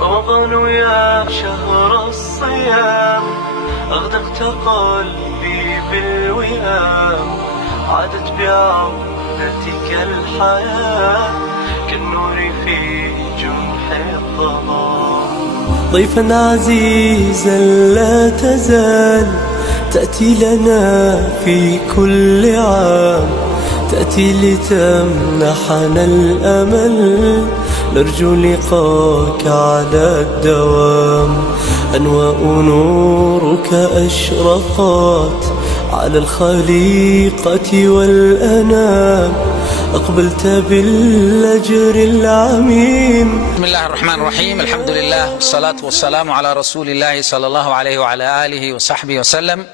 رمضان يا شهر الصيام أغدقت قلبي بالوئام عادت بعودتك الحياة كالنور في جنح الظلام ضيفا عزيزا لا تزال تأتي لنا في كل عام تأتي لتمنحنا الأمل نرجو لقاك على الدوام أنواء نورك أشرقت على الخليقة والأنام أقبلت بالأجر العميم. بسم الله الرحمن الرحيم. الحمد لله والصلاة والسلام على رسول الله صلى الله عليه وعلى آله وصحبه وسلم.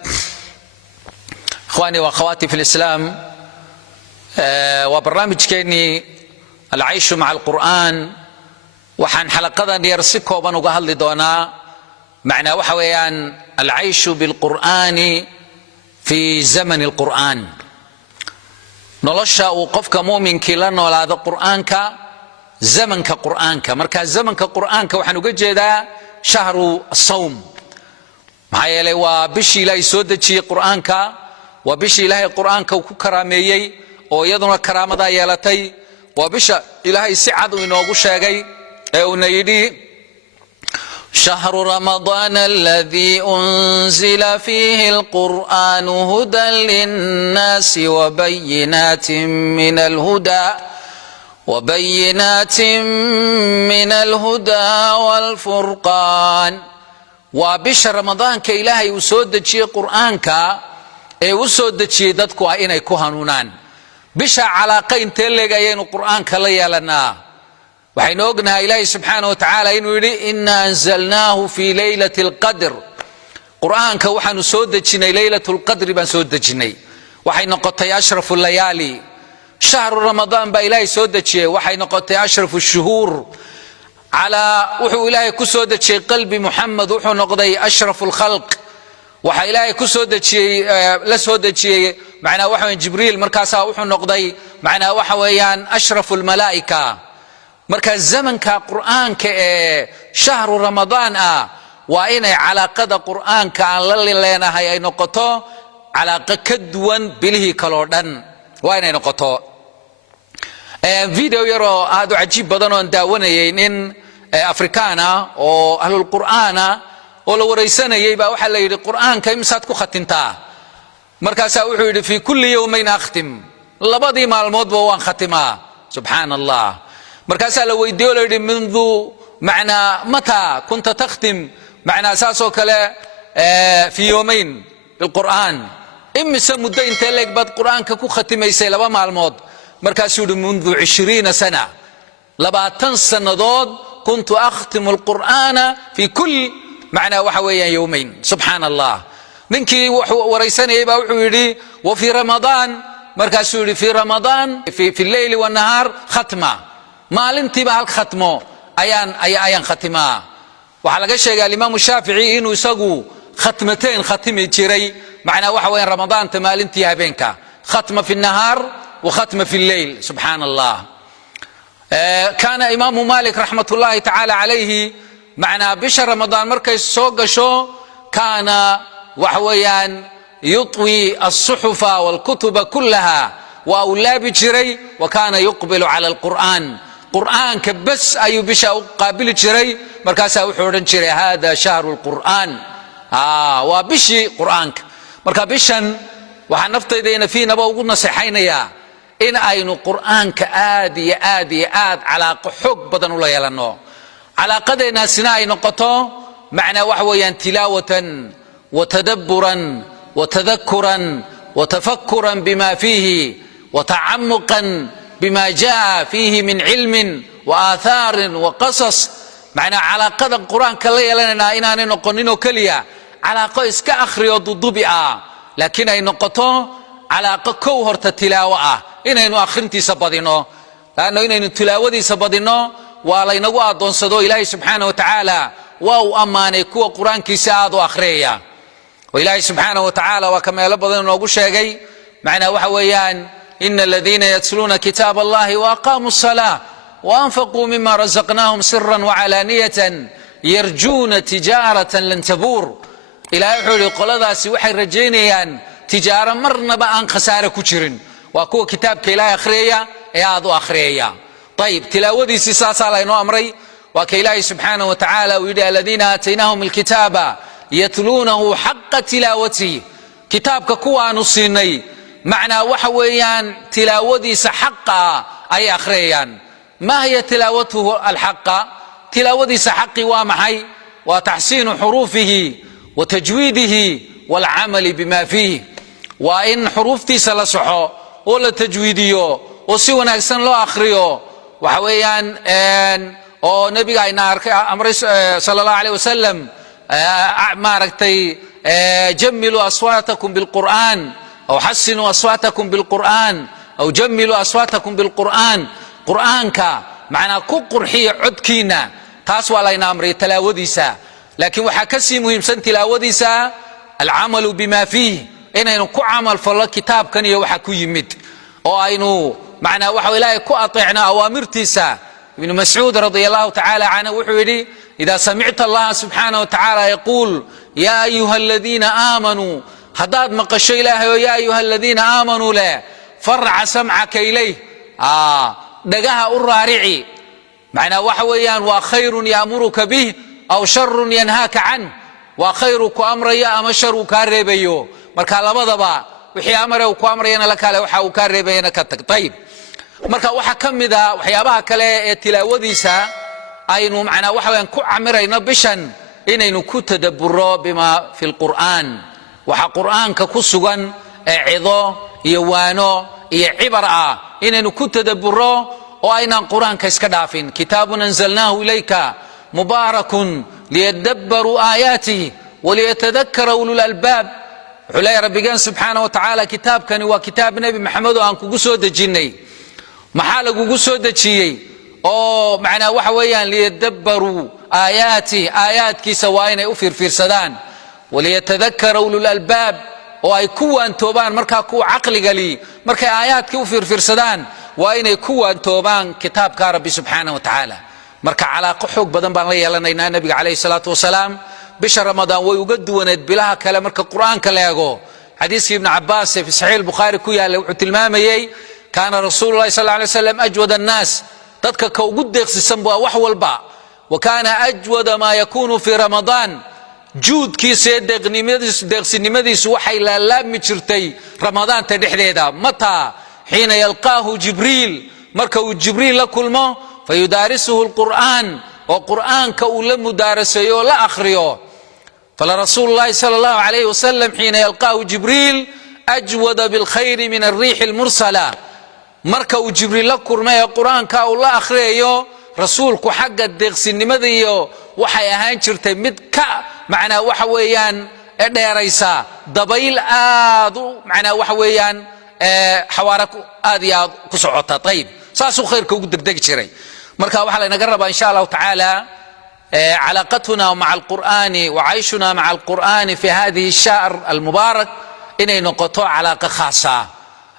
إخواني وأخواتي في الإسلام، وبرنامج كيني العيش مع القرآن waxaan xalaqadan yar si kooban uga hadli doonaa macnaa waxa weeyaan alcayshu bilqur'aani fi zaman alqur'aan, nolosha uu qofka muuminkii la noolaado qur'aanka zamanka qur'aanka. marka zamanka qur'aanka waxaan uga jeedaa shahru asawm, maxaa yeelay waa bishii ilaahay soo dejiyey qur'aanka, waa bishii ilaahay qur'aanka uu ku karaameeyey oo iyaduna karaamadaa yeelatay, waa bisha ilaahay si cad uu inoogu sheegay شهر رمضان الذي أنزل فيه القرآن هدى للناس وبينات من الهدى والفرقان. وبشهر رمضان كإلهي وسود شيء قرآنك وسود شيء دتكو إني كهنونان بشهر علاقين تلقين القرآن كليا لنا. waxaynu ognahay ilaahay subxaanahu wa tacaala inuu yidhi inaa anzalnaahu fii leylati alqadr, qur'aanka waxaanu soo dejinay leylatu lqadri baan soo dejinay, waxay noqotay ashrafu layaali. shahru ramadaan baa ilaahay soo dejiyey, waxay noqotay ashrafu shuhuur. wuxuu ilaahay ku soo dejiyey qalbi muxamed, wuxuu noqday ashrafu lkhalq. waxaa ilaahay ku soo dejiyey la soo dejiyey macnaa waxa weyan jibriil, markaasaa wuxuu noqday macnaa waxa weeyaan ashrafu lmalaa'ika. marka zamanka qur'aanka ee shahru ramadaan ah waa inay calaaqada qur'aanka aan la leenahay ay noqoto calaaqo ka duwan bilihii kaloo dhan, waa inay noqoto. video yaroo aad u cajiib badan oon daawanayay nin afrikaana oo ahlulqur'aana oo la waraysanayay baa waxaa la yidhi qur'aanka imsaad ku khatintaa? markaasaa wuxuu yidhi fii kulli yowmayn akhtim, labadii maalmoodba waan khatimaa. subxaana allah. markaasaa la weydiiyo la yidhi mundu macnaa mataa kunta takhtim, macnaa saasoo kale fii yowmayn bilqur'aan, imise muddo intee leeg baad qur'aanka ku khatimaysay laba maalmood? markaasuu yidhi mundu 20 sana, 20 sannadood kuntu akhtimu alqur'aana fii kul macnaa waxa weeyaan yowmayn. subxaana allah. ninkii wuxuu waraysanayay baa wuxuu yidhi wa fii ramadaan, markaasuu yidhi fii ramadaan fi lleyli wannahaar khatma, maalintiiba hal khatmo ayaan khatimaa. waxaa laga sheegay alimaamu shaafici inuu isagu khatmateen khatimi jiray, macnaa waxa weeyaan ramadaanta maalintii habeenka, khatma fi nahaar wa khatma fi lleyl. subxaana allah. kaana imaamu malik raxmat ullaahi tacaala calayhi macnaa bisha ramadaan markay soo gasho kaana waxa weeyaan yuطwi alsuxufa walkutuba kullaha, waa uu laabi jiray, wa kaana yuqbilu cala alqur'aan, qur'aanka bas ayuu bisha u qaabili jiray. markaasaa wuxuu odhan jiray hada shahru lqur'aan, waa bishii qur'aanka. marka bishan waxaa naftayda fiinaba ugu naseexaynayaa in aynu qur'aanka aad iyo aad iyo aad calaaqo xoog badan ula yeelanno. calaaqadeennaasina ay noqoto macnaa waxa weeyaan tilaawatan wa tadabburan wa tadakuran wa tafakuran bima fiihi wa tacamuqan bima jaa fiihi min cilmin wa aahaarin wa qasas. macnaa calaaqada qur-aanka la yeelanaynaa inaanay noqonin oo keliya calaaqo iska akhriyo dudubi ah, laakiin ay noqoto calaaqo kow horta tilaawo ah, inaynu akhrintiisa badino. laanno inaynu tilaawadiisa badino waa laynagu adoonsado. ilaahay subxaanahu wa tacaala waa uu ammaanay kuwa qur-aankiisa aad u akhriyaya, oo ilaahay subxaanahu wa tacaala waa ka meelo badan inoogu sheegay macnaa waxa weeyaan ina aladiina yatluuna kitaab allahi wa aqaamuu الصalaa وأنفقوا مما رزقناهم سرا وعلانية يرجون تجارة لن تبور إلهي وحولي قلداسي waxay rajeynayaan tijaaro marnaba aan khasaare ku jirin waa kuwa kitaabka Ilaahay akhriya ee aad u akhriya طيب tilaawadiisi saasa la inoo amray waa ka Ilaahay subhanahu wa ta'ala uu yidhi alladina ataynahum alkitaba yatluunahu haqqa tilawati kitaabka kuwaanu siinay macnaa waxa weeyaan tilaawadiisa xaqa ay akhriyaan ma hiya tilawatuhu alhaqqa tilaawadiisa xaqi waa maxay waa tahsiinu xurufihi وتجويده والعمل بما فيه وإن حروفتي سلسحو ولا تجويديو وسوى أحسن له أخريو وحويان أو نبي عينا أمر صلى الله عليه وسلم معركتي جملوا أصواتكم بالقرآن أو حسنوا أصواتكم بالقرآن أو جملوا أصواتكم بالقرآن قرآنك معنا كقرحي عدكينا تاسوا علينا أمر تلاوديسا لكن waxaa ka sii muhiimsan tilaawadiisa al'amalu bima fihi inaynu ku amal falo kitaabkan iyo waxa ku yimid oo aynu macna waxa Ilaahay ku ateecna awaamirtiisa ibn Mas'ud radiyallahu ta'ala anhu wuxuu yiri idha sami'ta Allah subhanahu wa ta'ala yaqul ya ayyuhalladhina amanu hadad maqasho Ilaahay ya ayyuhalladhina amanu la far'a sam'aka ilayhi dagaha u raarici macna waxa weeyaan waa khayrun ya'muruka bihi أو شر ينهاك عنه وخيرك أمريا أما شرك كاربيو مركا لبضبا وحي أمره وكامرينا لك على وحا وكاربينا كتك طيب مركا وحا كم ذا وحيابها كلا تلاوديسا أينو معنا وحا ينكو عمرينا بشن إنينو كتدبرو بما في القرآن وحا قرآن ككسوغان عظو يوانو يعبرا إنينو كتدبرو وأينا القرآن كيسكدافين كتاب أنزلناه إليك مبارك ليدبروا آياته وليتذكر أولو الألباب علي ربنا سبحانه وتعالى كتاب كان هو كتاب نبي محمد وأنكو قصود الجني محالك قصود الشيء أو معنا وحويا ليدبروا آياته آيات كي سوائنا أفر في سدان وليتذكر أولو الألباب وأي كوان توبان مركا كو عقل قلي مركا آيات كي أفر في سدان وأين كوان توبان كتاب كاربي سبحانه وتعالى marka calaaqo xoog badan baan la yeelanaynaa nabiga kaleey salaatu wasalaam bisha ramadaan way uga duwaneed bilaha kale marka quraanka la eego xadiiska ibn Abbas fi sahih al-Bukhari ku yaala wuxuu tilmaamayay kaana rasuulullaahi sallallahu alayhi wasallam ajwad an-nas dadka ka ugu deeqsisan baa wax walba wa kaana ajwad ma yakunu fi ramadaan juudkiisa deeqsinimadiisu waxay la laabmi jirtay ramadaanta dhexdeeda mata xiina yalqaahu jibriil marka uu jibriil la kulmo فيدارسه القرآن وقرآن كأول مدارسه لا أخريه فلرسول الله صلى الله عليه وسلم حين يلقاه جبريل أجود بالخير من الريح المرسلة مركو جبريل لكر ما القرآن كأول لا أخريه رسولك حق الدغس النمذي وحي أهان شرتي مدك معنا وحويان ديريسا ضبيل معنا وحويان حوارك آذي كسعوتا طيب ساسو خير كودك دق شري مركا وحلا نقرب إن شاء الله تعالى علاقتنا مع القرآن وعيشنا مع القرآن في هذه الشهر المبارك إني نقطع علاقة خاصة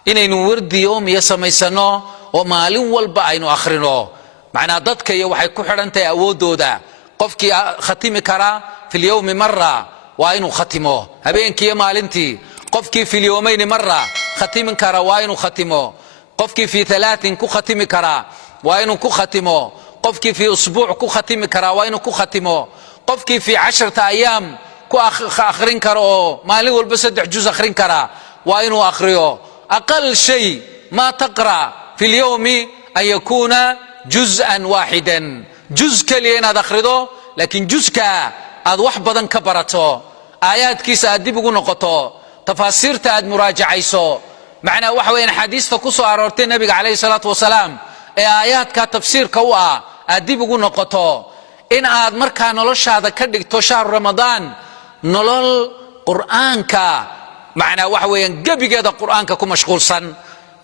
إني نورد يوم يسميسنو ومالين والبا إنو آخرينو معنا ضدك يوحي كحر أنت أودو دا قفك ختم كرا في اليوم مرة وإنو ختمو هبينك يا مالنتي قفك في اليومين مرة ختم كرا وإنو ختمو قفك في 3 كو ختم كرا وإنو كو ختمو قفك في أسبوع كو ختم كرا وإنو كو ختمو قفك في 10 أيام كو آخرين كرا مالي والبسد جزء آخرين كرا وإنو آخريو أقل شيء ما تقرأ في اليوم أن يكون جزءا واحدا جزء كلينا دخردو لكن جزء كاد وحبدا كبرتو آيات كيس أدبقو نقطو تفاسير تاد مراجعيسو معنا وحوين حديث تقصو أرورتين النبي عليه الصلاة والسلام آيات كتفسير كوا أدبقو نقطو إن آد مركا نلوش هذا كدك شهر رمضان نلول قرآن كا معنا وحوين قبي هذا قرآن كا مشغول صن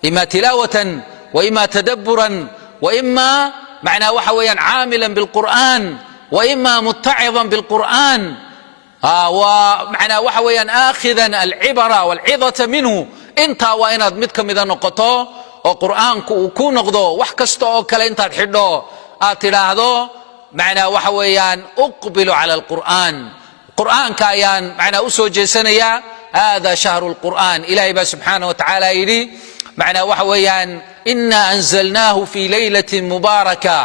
إما تلاوة وإما تدبرا وإما معنا وحوين عاملا بالقرآن وإما متعظا بالقرآن ومعنا وحوين آخذا العبرة والعظة منه انت وإناد مدكم إذا نقطو oo qur'aanku uu ku noqdo wax kasta oo kale intaad xidho aad tidhaahdo macnaa waxa weeyaan uqbilu cala alqur'aan qur'aanka ayaan macnaa u soo jeesanayaa hada shahru lqur'aan ilaahay baa subxaanahu wa tacaala yidhi macnaa waxa weeyaan ina anzalnaahu fi laylatin mubaaraka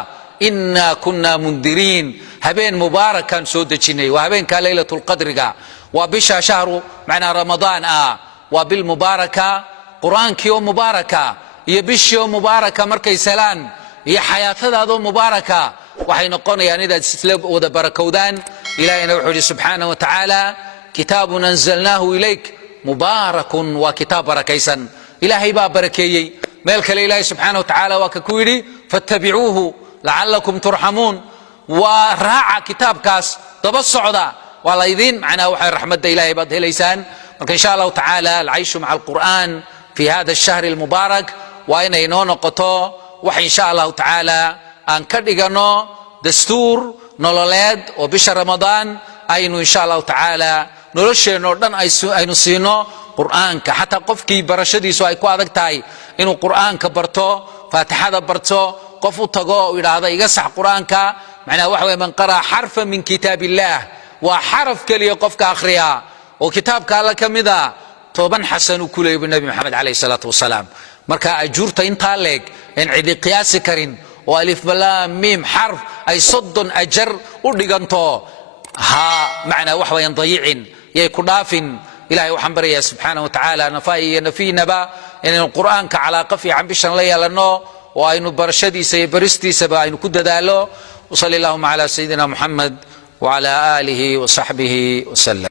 ina kuna mundiriin habeen mubaarakaan soo dejinay waa habeenka laylat lqadriga waa bisha shahru macnaa ramadaan ah waa bil mubaaraka qur'aankii oo mubaaraka iyo bishii oo mubaaraka markay salaan iyo xayaatadaadoo mubaaraka waxay noqonayaan inaad isla wada barakowdaan ilahayna wuxuu yidhi subxaanahu wa tacaala kitaabun anzalnaahu ilayk mubaarakun waa kitaab barakaysan ilaahay baa barakeeyey meel kale ilaahay subxaanahu wa tacaala waa ka ku yidhi fattabicuuhu lacalakum turxamuun waa raaca kitaabkaas daba socda waa laydin macnaa waxay raxmadda ilaahay baad helaysaan marka insha allahu tacaala alcayshu maca alqur'aan fi hada ashahri almubaarak waa inay noo noqoto wax insha allahu tacaala aan ka dhigano dastuur nololeed oo bisha ramadaan aynu insha allahu tacaala nolosheenoo dhan aynu siino qur'aanka xataa qofkii barashadiisu ay ku adag tahay inuu qur'aanka barto faatixada barto qof u tago oo yidhaahda iga sax qur'aanka macnaha waxa weye man qara'a xarfa min kitaab illah waa xaraf keliya qofka akhriya oo kitaabka alla ka mida 10 xasan uu ku leeyahay nabi maxamed calayhi salaatu wasalaam marka ajuurta intaa leeg in cidi qiyaasi karin oo alif lam mim xarf ay 30 ajar u dhiganto ha macna wax wayan dayicin yay ku dhaafin ilaahay waxaan barayaa subxaanahu wa tacaala nafaa'iya nafiinaba inaynu qur'aanka calaaqa fiican bishan la yeelano oo aynu barashadiisa iyo baristiisaba aynu ku dadaalo وصلى اللهم على سيدنا محمد وعلى آله وصحبه وسلم